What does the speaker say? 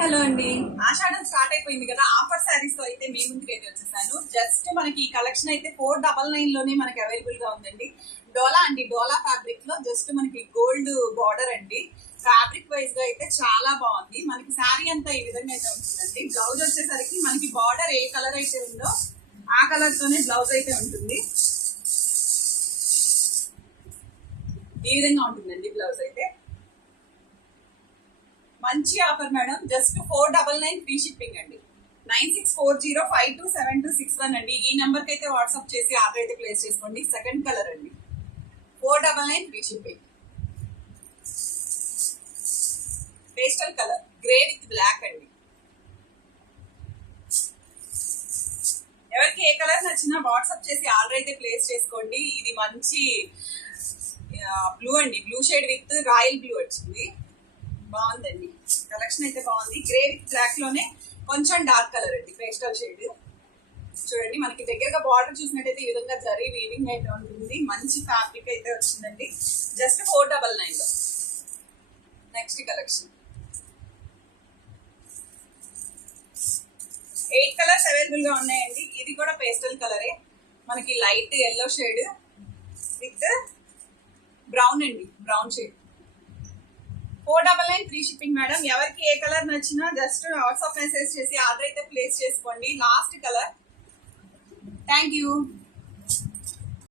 Hello అండి. ఆషాఢం start అయిపోయింది కదా, ఆఫర్ శారీస్ తో అయితే మీ ముందుకు అయితే వచ్చేసాను. జస్ట్ మనకి ఈ కలెక్షన్ అయితే 499 లోనే మనకి అవైలబుల్ గా ఉందండి. డోలా అండి, డోలా ఫ్యాబ్రిక్ లో జస్ట్ మనకి గోల్డ్ బార్డర్ అండి. ఫ్యాబ్రిక్ వైజ్ గా అయితే చాలా బాగుంది. మనకి శారీ అంతా ఈ విధంగా అయితే ఉంటుందండి. బ్లౌజ్ వచ్చేసరికి మనకి బార్డర్ ఏ కలర్ అయితే ఉందో ఆ కలర్ తోనే బ్లౌజ్ అయితే ఉంటుంది. ఈ విధంగా ఉంటుందండి బ్లౌజ్ అయితే. మంచి offer madam, just 499 free shipping అండి. 9640527261 అండి. ఈ నెంబర్ కి అయితే వాట్సాప్ చేసి ఆర్డర్ అయితే ప్లేస్ చేసుకోండి. సెకండ్ కలర్ అండి, 499 free shipping. Pastel colour grey with black అండి. ఎవరికి ఏ కలర్ నచ్చినా వాట్సాప్ చేసి ఆర్డర్ అయితే ప్లేస్ చేసుకోండి. ఇది మంచి బ్లూ అండి, blue shade with royal blue వచ్చింది. బాగుందండి, కలెక్షన్ అయితే బాగుంది. గ్రే విత్ బ్లాక్ లోనే కొంచెం డార్క్ కలర్ అండి, పేస్టల్ షేడ్. చూడండి, మనకి దగ్గరగా బార్డర్ చూసినట్టయితే ఈ విధంగా జరీ వీవింగ్ అయితే ఉంటుంది. మంచి ఫ్యాబ్రిక్ అయితే వచ్చిందండి. జస్ట్ 499 లో. నెక్స్ట్ కలెక్షన్ 8 కలర్స్ అవైలబుల్ గా ఉన్నాయండి. ఇది కూడా పేస్టల్ కలరే, మనకి light yellow shade with brown అండి, brown shade. 499 free shipping madam. ఎవరికి ఏ కలర్ నచ్చినా జస్ట్ వాట్సాప్ మెసేజ్ చేసి ఆర్డర్ అయితే ప్లేస్ చేసుకోండి. Last colour. Thank you.